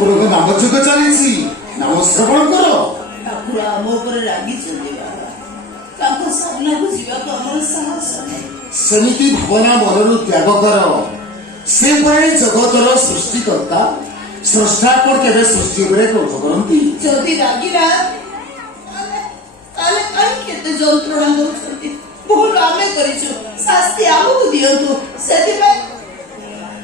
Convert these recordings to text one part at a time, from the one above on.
ठाकुर नाम जोग चली नाम श्रवण कर। ठाकुर आम उपर रागिଛନ୍ତି बाबा ताको सामना को जीवा को हमर साहस नहीं सेमिति भावना मनरु त्याग कर। से परे जगतर सृष्टिकर्ता स्रष्टा कोण केबे सृष्टि उपरे क्रोध करंती जदि रागिला ताले काई केते जंत्रणा दउछंती भूल आमे करिछु शास्ति आमु दियंतु सेति में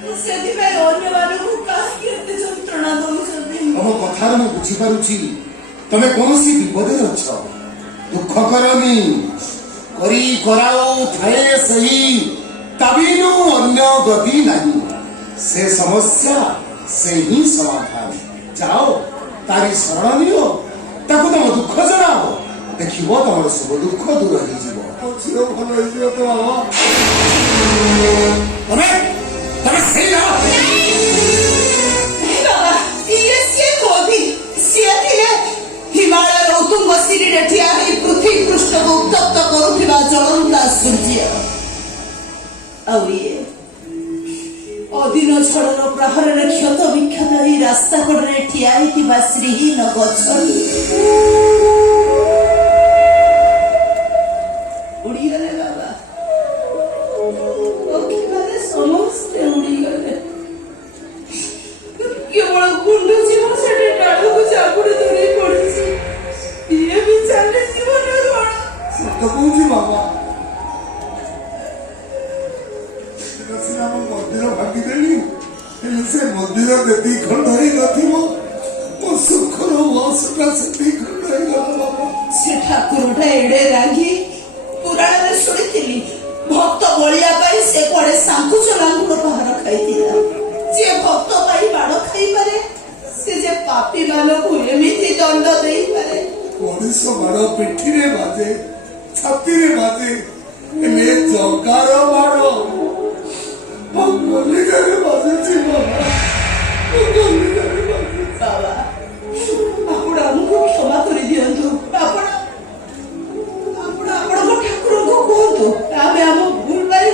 अन्य मानकु काई केते जंत्रणा दउछंती। तम कथार मु बुझी पारुछि तमे कोनोसी विपदे अछ दुख करनी करी कराओ थाए सही तबिनु अन्य गति नहीं से समस्या से ही समाधान जाओ तारी शरण नियो ताको तम दुख जणाओ देखिबो तमर सब दुख दूर हो जीवो छिरो भलो हो जीवो तो बाबा तमे तमे सही ना नहीं बाबा ये से तो अभी से थिले हिमालय उतुंग सिरी ठिया ही पृथ्वी पृष्ठ को उत्तप्त करुथिबा ज्वलंता सूर्य ଆଉ ଇଏ ଅଦିନ ଝଡ଼ର ପ୍ରହରରେ କ୍ଷତ ବିକ୍ଷତ ଏହି ରାସ୍ତା କଡ଼ରେ ଠିଆ ହେଇଥିବା ଶ୍ରୀହୀନ ଗଛ ଉଡ଼ିଗଲେ ବାବା ପକ୍ଷୀମାନେ ସମସ୍ତେ ଉଡ଼ିଗଲେ କେବଳ ଗୁଣ୍ଡ ଜୀବ ସେଠି ଡାଳକୁ ଚାବୁଡ଼ି ଧରି ପଡ଼ିଛି ଇଏ ବି ଚାଲିଯିବ ନା କଣ ସତ କହୁଛି ବାବା मंदिर भागीदेली से मंदिर देती खंडरी नथिबो तो सुखर बसटा से खंडरी बाबा से ठाकुरटा एडे रागी पुराण में सुनिथिली भक्त बलिया पाई से कोडे सांकुच लांगुड़ पहाड़ खाइतिला जे भक्त पाई बाड़ खाई पारे से जे पापी मानो को एमिति दंड देई पारे पुलिस बाड़ पिठी रे बाजे छाती रे बाजे एले जकार बाड़ बाबा आपण हमको क्षमा कर दियंतु आपण ठाकुर को कहतु आमे हम भूल पाई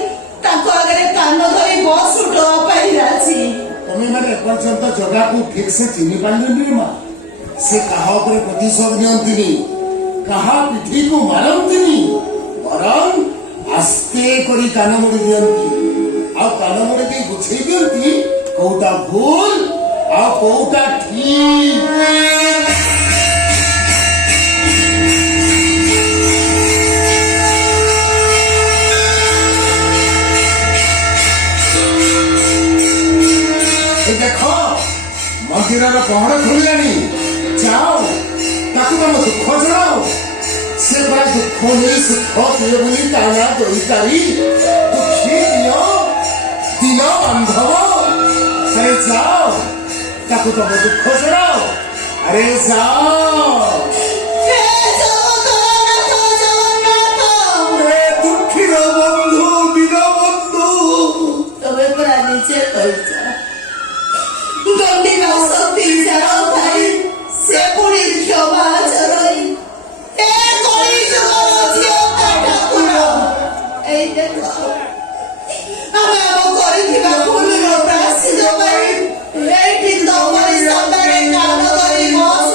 ताको आगे कान धरी बस उठवा पाई राजी तमे माने पर्यंत जगह को ठीक से चिनी पालिनी मा से कहा ऊपर प्रतिशोध नियंतिनी कहा पिठी को मारंतिनी वरन आस्ते करी कान मुड़ी दियंती आ कान मुड़ी भी गुछे दियंती कोउटा भूल आ कोउटा ठीक देखो मंदिर पहड़ खुलिलानी जाओ ताकू तुम दुख जनाओ से बड़ा दुख नहीं सुख दिए बोली ताना दईतारी दुखी दियो दिन बांधव अरे जाओ ताकू तुम दुख जनाओ अरे जाओ दुखी बंधु दिन बंधु तबे पर नीचे कल्चा गंडी में शक्ति चारों भाई से पूरी क्षमा चरोई ए कोई जगह जियो काटा पूरा ए देखो हमें वो कोई की बात बोल रो प्रासी दो भाई रेटिंग दो भाई सामने काम करी मौत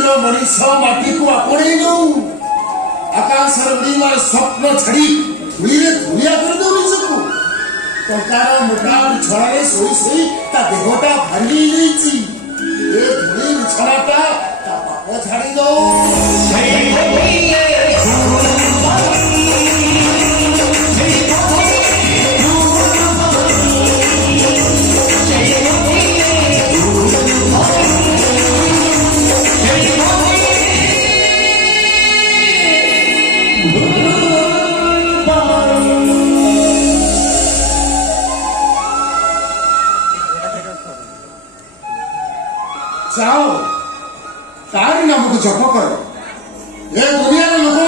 उठो मनीष माटी को आपणे नौ आकाश उड़ीबार स्वप्न छाड़ी धूलिरे धूलिया कर दो निजको टंकार मोटा बिछड़ारे सोई सोई ता देहटा भांगी जाइछि ए धूली बिछड़ाटा ता पाप छाड़ी दो जाओ तारी नाम को जप करो ये दुनिया में लोग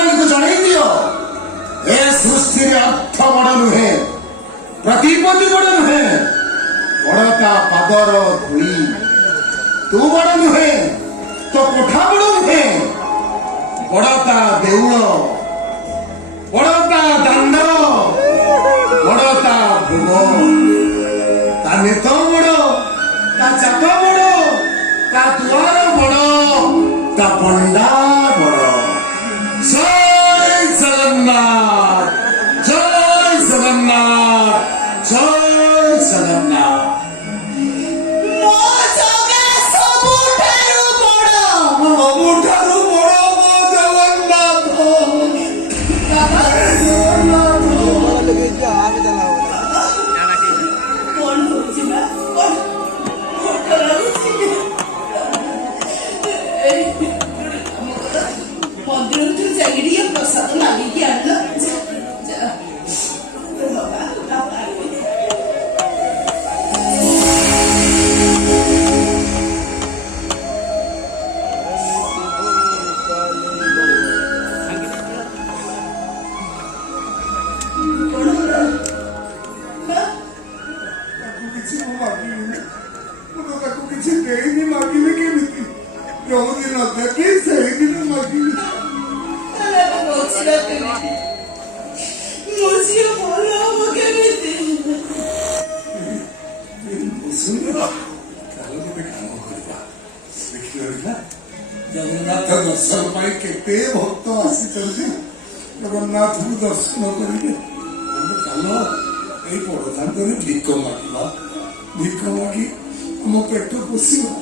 ଚାରିପତି ବଡ ନୁହେଁ, ବଡ ତା ପାଦର ଧୂଳି। ତୁ ବଡ ନୁହେଁ, ତୋ କୋଠା ବଡ ନୁହେଁ, ବଡ ତା ଦେଉଳ, ବଡ ତା ଦାଣ୍ଡ, ବଡ ତା ଭୋଗ। ତା ନେତ ବଡ, ତା ଚାକ ବଡ, ତା ଦୁଆର ବଡ, ତା ପଣ୍ଡା ବଡ। ଜୟ ଜଗନ୍ନାଥ, ଜୟ ଜଗନ୍ନାଥ, ଜୟ ଜଗନ୍ନାଥ। ମୋ ଜଗା ସବୁଠାରୁ ବଡ଼। ସବୁଠାରୁ ବଡ ମୋ ଜଗନ୍ନାଥ। କଣ ହଉଛି ବା? କଣ ଭୋକ ଲାଗୁଛି? ଏଇ ଗୋଟେ କାମ କର, ମନ୍ଦିରକୁ ଯାଇକି ଟିକେ ପ୍ରସାଦ ମାଗିକି ଆଣିଲ। ଯା, ଯା। ବାବା, ବାବା। କଣ ହେଲା? ମା? ତାକୁ କିଛି ମୁଁ ମାଗିବିନି, ମୁଁ ତ ତାକୁ କିଛି ଦେଇନି, ମାଗିବି କେମିତି? ଯୋଉଦିନ ଦେବି ସେଇଦିନ ମାଗିବି। ତାହେଲେ ମୁଁ ବଞ୍ଚିବା କେମିତି? ମୋ ଝିଅ ଭଲ ହବ କେମିତି? ଶୁଣିବ, ତାହେଲେ ଗୋଟେ କାମ କରିବା, ଦେଖିଲନି ନା ଜଗନ୍ନାଥ ଦର୍ଶନ ପାଇଁ କେତେ ଭକ୍ତ ଆସିଛନ୍ତି। ଜଗନ୍ନାଥଙ୍କୁ ଦର୍ଶନ କରିବେ। ଆମେ ଚାଲ ଏଇ ବଡଦାଣ୍ଡରେ ଭିକ ମାଗିବା, ଭିକ ମାଗି ଆମ ପେଟ ପୋଷିବା।